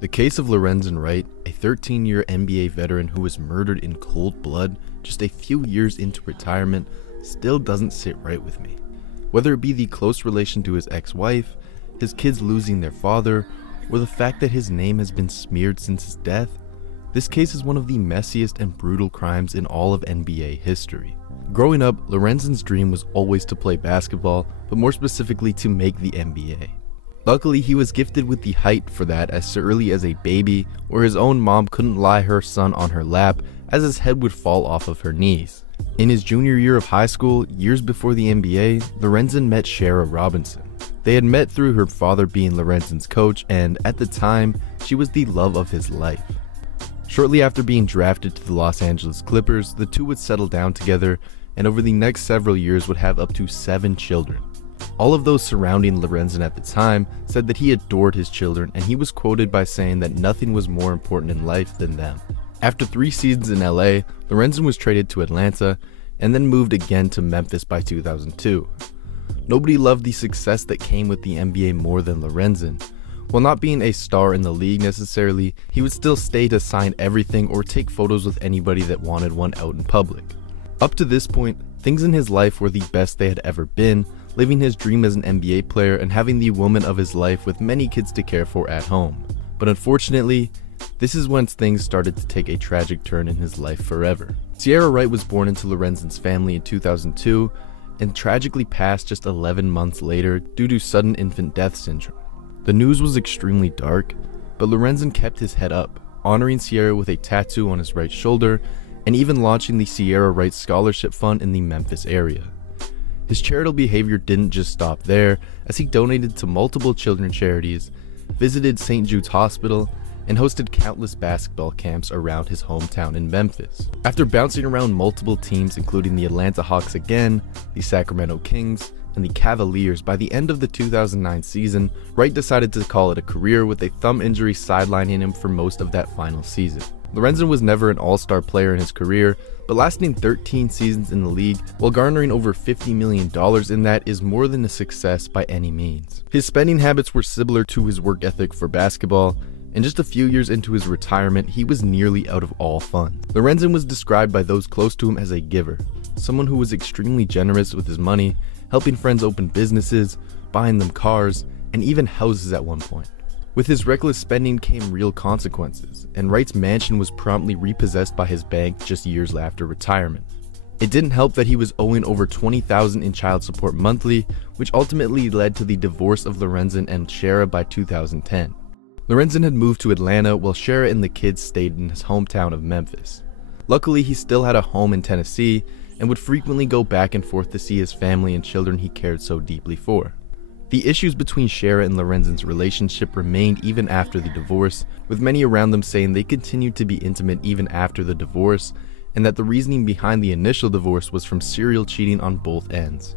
The case of Lorenzen Wright, a 13-year NBA veteran who was murdered in cold blood just a few years into retirement, still doesn't sit right with me. Whether it be the close relation to his ex-wife, his kids losing their father, or the fact that his name has been smeared since his death, this case is one of the messiest and brutal crimes in all of NBA history. Growing up, Lorenzen's dream was always to play basketball, but more specifically to make the NBA. Luckily, he was gifted with the height for that as early as a baby, where his own mom couldn't lie her son on her lap as his head would fall off of her knees. In his junior year of high school, years before the NBA, Lorenzen met Shara Robinson. They had met through her father being Lorenzen's coach, and at the time, she was the love of his life. Shortly after being drafted to the Los Angeles Clippers, the two would settle down together, and over the next several years would have up to 7 children. All of those surrounding Lorenzen at the time said that he adored his children, and he was quoted by saying that nothing was more important in life than them. After 3 seasons in LA, Lorenzen was traded to Atlanta and then moved again to Memphis by 2002. Nobody loved the success that came with the NBA more than Lorenzen. While not being a star in the league necessarily, he would still stay to sign everything or take photos with anybody that wanted one out in public. Up to this point, things in his life were the best they had ever been, living his dream as an NBA player and having the woman of his life with many kids to care for at home. But unfortunately, this is when things started to take a tragic turn in his life forever. Ciara Wright was born into Lorenzen's family in 2002 and tragically passed just 11 months later due to sudden infant death syndrome. The news was extremely dark, but Lorenzen kept his head up, honoring Ciara with a tattoo on his right shoulder and even launching the Ciara Wright Scholarship Fund in the Memphis area. His charitable behavior didn't just stop there, as he donated to multiple children's charities, visited St. Jude's Hospital, and hosted countless basketball camps around his hometown in Memphis. After bouncing around multiple teams including the Atlanta Hawks again, the Sacramento Kings, and the Cavaliers, by the end of the 2009 season, Wright decided to call it a career with a thumb injury sidelining him for most of that final season. Lorenzen was never an all-star player in his career, but lasting 13 seasons in the league while garnering over $50 million in that is more than a success by any means. His spending habits were similar to his work ethic for basketball, and just a few years into his retirement, he was nearly out of all funds. Lorenzen was described by those close to him as a giver, someone who was extremely generous with his money, helping friends open businesses, buying them cars, and even houses at one point. With his reckless spending came real consequences, and Wright's mansion was promptly repossessed by his bank just years after retirement. It didn't help that he was owing over $20,000 in child support monthly, which ultimately led to the divorce of Lorenzen and Shara by 2010. Lorenzen had moved to Atlanta while Shara and the kids stayed in his hometown of Memphis. Luckily, he still had a home in Tennessee and would frequently go back and forth to see his family and children he cared so deeply for. The issues between Shara and Lorenzen's relationship remained even after the divorce, with many around them saying they continued to be intimate even after the divorce, and that the reasoning behind the initial divorce was from serial cheating on both ends.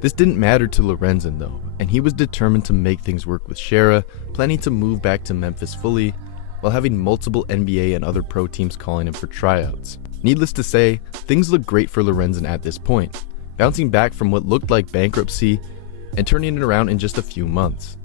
This didn't matter to Lorenzen though, and he was determined to make things work with Shara, planning to move back to Memphis fully, while having multiple NBA and other pro teams calling him for tryouts. Needless to say, things looked great for Lorenzen at this point, bouncing back from what looked like bankruptcy and turning it around in just a few months.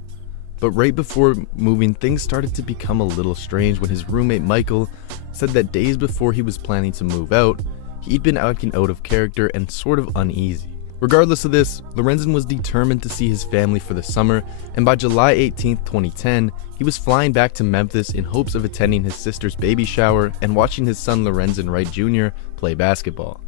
But right before moving, things started to become a little strange when his roommate Michael said that days before he was planning to move out, he'd been acting out of character and sort of uneasy. Regardless of this, Lorenzen was determined to see his family for the summer, and by July 18, 2010, he was flying back to Memphis in hopes of attending his sister's baby shower and watching his son Lorenzen Wright Jr. play basketball.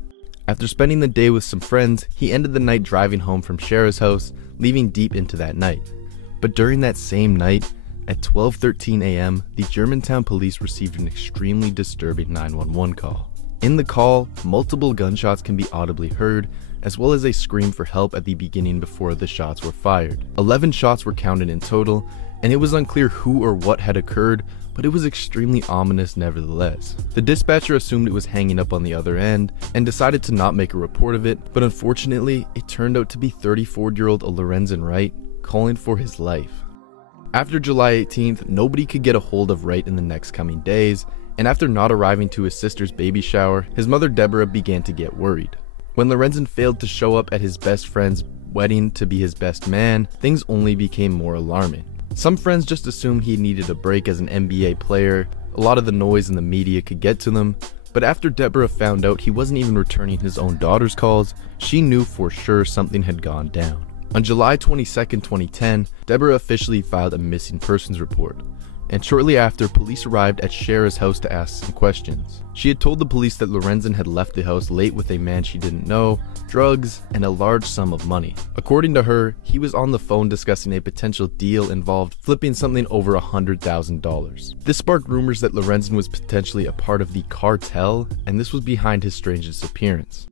After spending the day with some friends, he ended the night driving home from Shara's house, leaving deep into that night. But during that same night, at 12:13 a.m., the Germantown police received an extremely disturbing 911 call. In the call, multiple gunshots can be audibly heard, as well as a scream for help at the beginning before the shots were fired. 11 shots were counted in total, and it was unclear who or what had occurred, but it was extremely ominous nevertheless. The dispatcher assumed it was hanging up on the other end and decided to not make a report of it, but unfortunately, it turned out to be 34-year-old Lorenzen Wright calling for his life. After July 18th, nobody could get a hold of Wright in the next coming days, and after not arriving to his sister's baby shower, his mother Deborah began to get worried. When Lorenzen failed to show up at his best friend's wedding to be his best man, things only became more alarming. Some friends just assumed he needed a break as an NBA player. A lot of the noise in the media could get to them, but after Deborah found out he wasn't even returning his own daughter's calls, she knew for sure something had gone down. On July 22, 2010, Deborah officially filed a missing persons report, and shortly after, police arrived at Shara's house to ask some questions. She had told the police that Lorenzen had left the house late with a man she didn't know, drugs, and a large sum of money. According to her, he was on the phone discussing a potential deal involved flipping something over $100,000. This sparked rumors that Lorenzen was potentially a part of the cartel, and this was behind his strange disappearance.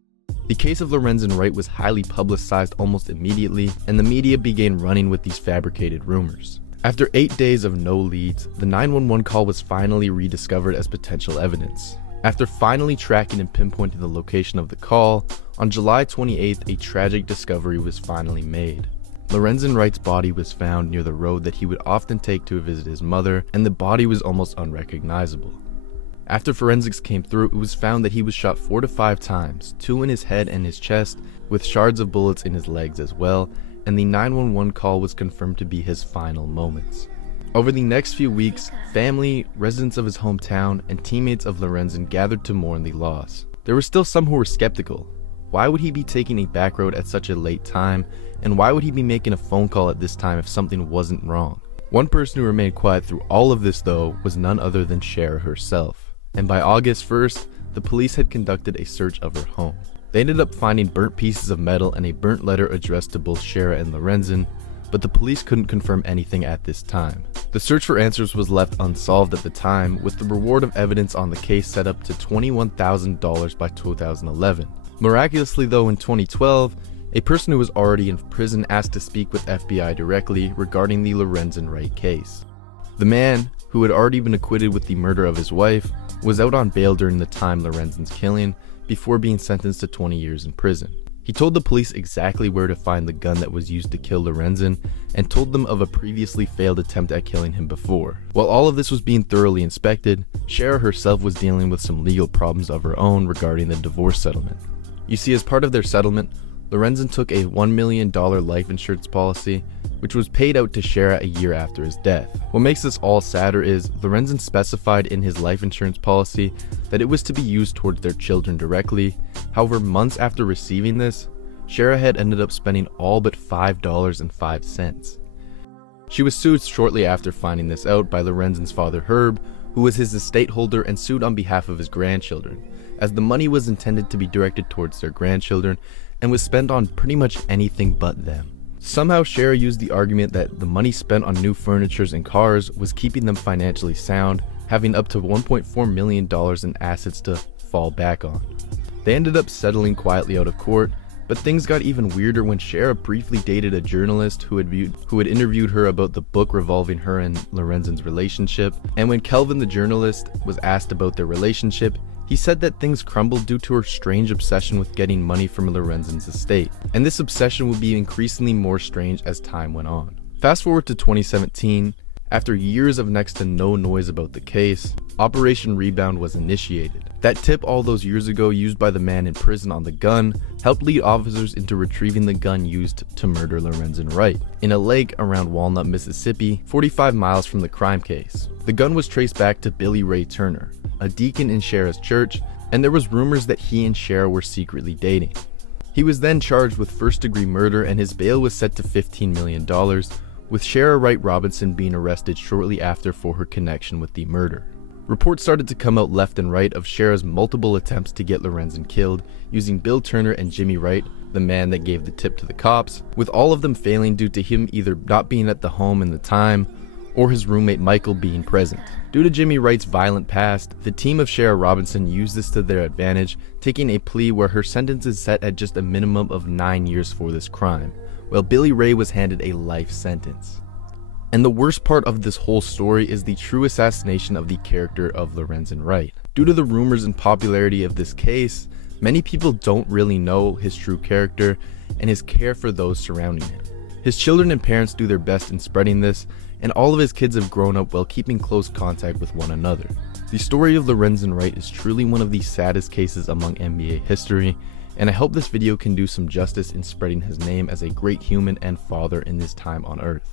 The case of Lorenzen Wright was highly publicized almost immediately, and the media began running with these fabricated rumors. After 8 days of no leads, the 911 call was finally rediscovered as potential evidence. After finally tracking and pinpointing the location of the call, on July 28th, a tragic discovery was finally made. Lorenzen Wright's body was found near the road that he would often take to visit his mother, and the body was almost unrecognizable. After forensics came through, it was found that he was shot 4 to 5 times, 2 in his head and his chest, with shards of bullets in his legs as well, and the 911 call was confirmed to be his final moments. Over the next few weeks, family, residents of his hometown, and teammates of Lorenzen gathered to mourn the loss. There were still some who were skeptical. Why would he be taking a back road at such a late time, and why would he be making a phone call at this time if something wasn't wrong? One person who remained quiet through all of this, though, was none other than Shara herself. And by August 1st, the police had conducted a search of her home. They ended up finding burnt pieces of metal and a burnt letter addressed to both Shara and Lorenzen, but the police couldn't confirm anything at this time. The search for answers was left unsolved at the time, with the reward of evidence on the case set up to $21,000 by 2011. Miraculously though, in 2012, a person who was already in prison asked to speak with FBI directly regarding the Lorenzen Wright case. The man, who had already been acquitted with the murder of his wife, was out on bail during the time Lorenzen's killing, before being sentenced to 20 years in prison. He told the police exactly where to find the gun that was used to kill Lorenzen, and told them of a previously failed attempt at killing him before. While all of this was being thoroughly inspected, Shara herself was dealing with some legal problems of her own regarding the divorce settlement. You see, as part of their settlement, Lorenzen took a $1 million life insurance policy, which was paid out to Shara a year after his death. What makes this all sadder is Lorenzen specified in his life insurance policy that it was to be used towards their children directly. However, months after receiving this, Shara had ended up spending all but $5.05. She was sued shortly after finding this out by Lorenzen's father Herb, who was his estate holder, and sued on behalf of his grandchildren, as the money was intended to be directed towards their grandchildren and was spent on pretty much anything but them. Somehow Shara used the argument that the money spent on new furnitures and cars was keeping them financially sound, having up to $1.4 million in assets to fall back on. They ended up settling quietly out of court, but things got even weirder when Shara briefly dated a journalist who had interviewed her about the book revolving her and Lorenzen's relationship, and when Kelvin the journalist was asked about their relationship, he said that things crumbled due to her strange obsession with getting money from Lorenzen's estate, and this obsession would be increasingly more strange as time went on. Fast forward to 2017, after years of next to no noise about the case, Operation Rebound was initiated. That tip all those years ago used by the man in prison on the gun helped lead officers into retrieving the gun used to murder Lorenzen Wright in a lake around Walnut, Mississippi, 45 miles from the crime case. The gun was traced back to Billy Ray Turner, a deacon in Shara's church, and there was rumors that he and Shara were secretly dating. He was then charged with first-degree murder, and his bail was set to $15 million, with Shara Wright Robinson being arrested shortly after for her connection with the murder. Reports started to come out left and right of Shara's multiple attempts to get Lorenzen killed, using Bill Turner and Jimmy Wright, the man that gave the tip to the cops, with all of them failing due to him either not being at the home in the time, or his roommate Michael being present. Due to Jimmy Wright's violent past, the team of Shara Robinson used this to their advantage, taking a plea where her sentence is set at just a minimum of 9 years for this crime, while Billy Ray was handed a life sentence. And the worst part of this whole story is the true assassination of the character of Lorenzen Wright. Due to the rumors and popularity of this case, many people don't really know his true character and his care for those surrounding him. His children and parents do their best in spreading this, and all of his kids have grown up while keeping close contact with one another. The story of Lorenzen Wright is truly one of the saddest cases among NBA history, and I hope this video can do some justice in spreading his name as a great human and father in his time on Earth.